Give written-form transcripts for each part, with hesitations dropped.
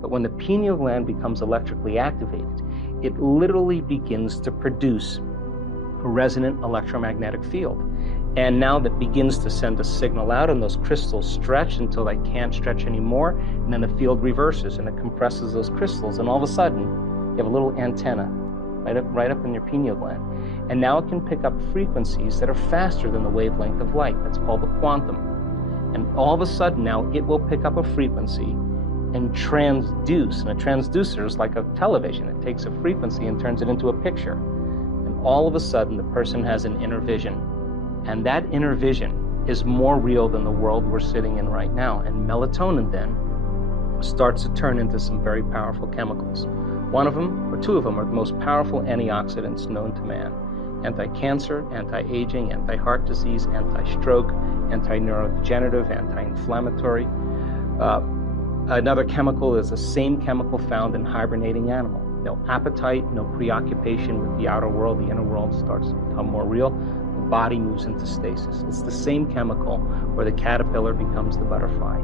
But when the pineal gland becomes electrically activated, it literally begins to produce a resonant electromagnetic field. And now that begins to send a signal out, and those crystals stretch until they can't stretch anymore, and then the field reverses and it compresses those crystals, and all of a sudden you have a little antenna right up in your pineal gland. And now it can pick up frequencies that are faster than the wavelength of light. That's called the quantum. And all of a sudden now it will pick up a frequency and transduce. And a transducer is like a television. It takes a frequency and turns it into a picture. And all of a sudden the person has an inner vision. And that inner vision is more real than the world we're sitting in right now. And melatonin then starts to turn into some very powerful chemicals. One of them, or two of them, are the most powerful antioxidants known to man. Anti-cancer, anti-aging, anti-heart disease, anti-stroke, anti-neurodegenerative, anti-inflammatory. Another chemical is the same chemical found in hibernating animal. No appetite, no preoccupation with the outer world. The inner world starts to become more real. The body moves into stasis. It's the same chemical where the caterpillar becomes the butterfly.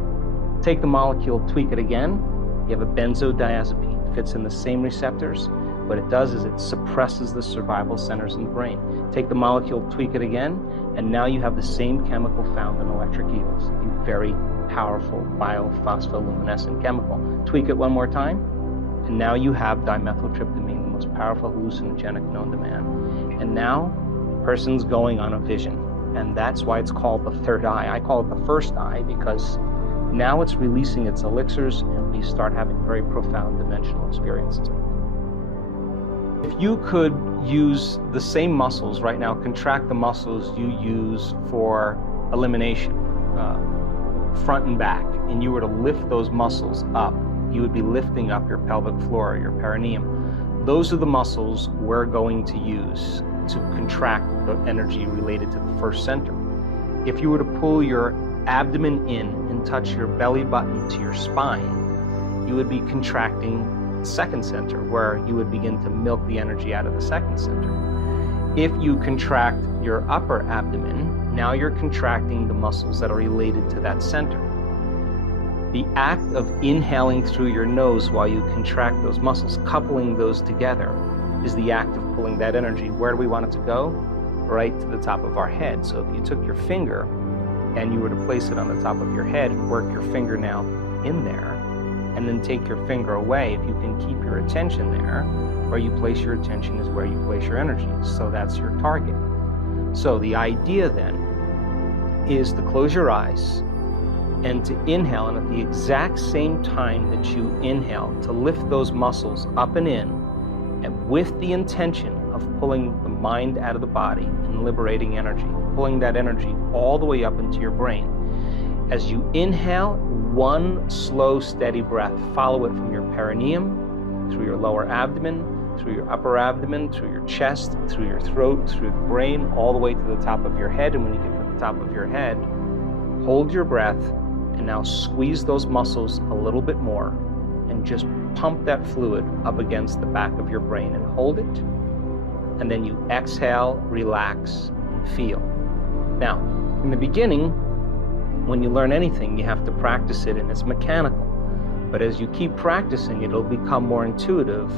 Take the molecule, tweak it again. You have a benzodiazepine. It fits in the same receptors. What it does is it suppresses the survival centers in the brain. Take the molecule, tweak it again, and now you have the same chemical found in electric eels, a very powerful biophospholuminescent chemical. Tweak it one more time, and now you have dimethyltryptamine, the most powerful hallucinogenic known to man. And now, the person's going on a vision, and that's why it's called the third eye. I call it the first eye because now it's releasing its elixirs, and we start having very profound dimensional experiences. If you could use the same muscles right now, contract the muscles you use for elimination, front and back, and you were to lift those muscles up, you would be lifting up your pelvic floor, your perineum. Those are the muscles we're going to use to contract the energy related to the first center. If you were to pull your abdomen in and touch your belly button to your spine, you would be contracting second center, where you would begin to milk the energy out of the second center. If you contract your upper abdomen, now you're contracting the muscles that are related to that center. The act of inhaling through your nose while you contract those muscles, coupling those together, is the act of pulling that energy. Where do we want it to go? Right to the top of our head. So if you took your finger and you were to place it on the top of your head and work your finger now in there, and then take your finger away, if you can keep your attention there, where you place your attention is where you place your energy. So that's your target. So the idea then is to close your eyes and to inhale, and at the exact same time that you inhale, to lift those muscles up and in, and with the intention of pulling the mind out of the body and liberating energy, pulling that energy all the way up into your brain. As you inhale, one slow, steady breath. Follow it from your perineum, through your lower abdomen, through your upper abdomen, through your chest, through your throat, through the brain, all the way to the top of your head. And when you get to the top of your head, hold your breath, and now squeeze those muscles a little bit more, and just pump that fluid up against the back of your brain and hold it. And then you exhale, relax, and feel. Now, in the beginning, when you learn anything, you have to practice it, and it's mechanical. But as you keep practicing, it'll become more intuitive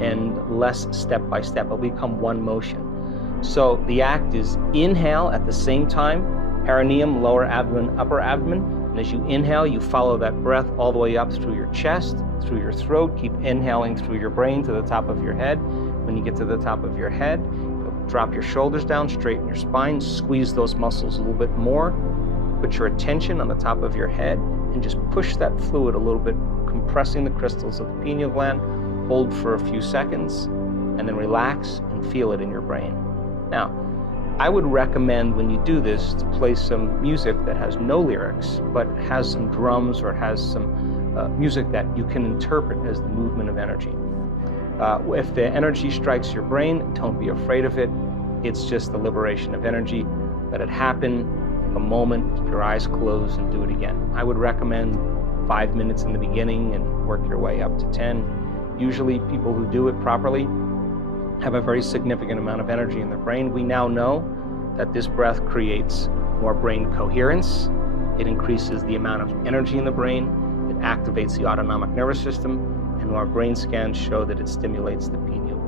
and less step by step. It'll become one motion. So the act is inhale at the same time, perineum, lower abdomen, upper abdomen. And as you inhale, you follow that breath all the way up through your chest, through your throat. Keep inhaling through your brain to the top of your head. When you get to the top of your head, drop your shoulders down, straighten your spine, squeeze those muscles a little bit more. Put your attention on the top of your head and just push that fluid a little bit, compressing the crystals of the pineal gland. Hold for a few seconds and then relax and feel it in your brain. Now, I would recommend when you do this to play some music that has no lyrics, but has some drums or has some music that you can interpret as the movement of energy. If the energy strikes your brain, don't be afraid of it. It's just the liberation of energy. Let it happen. A moment, keep your eyes closed, and do it again. I would recommend 5 minutes in the beginning and work your way up to 10. Usually people who do it properly have a very significant amount of energy in their brain. We now know that this breath creates more brain coherence. It increases the amount of energy in the brain. It activates the autonomic nervous system, and our brain scans show that it stimulates the pineal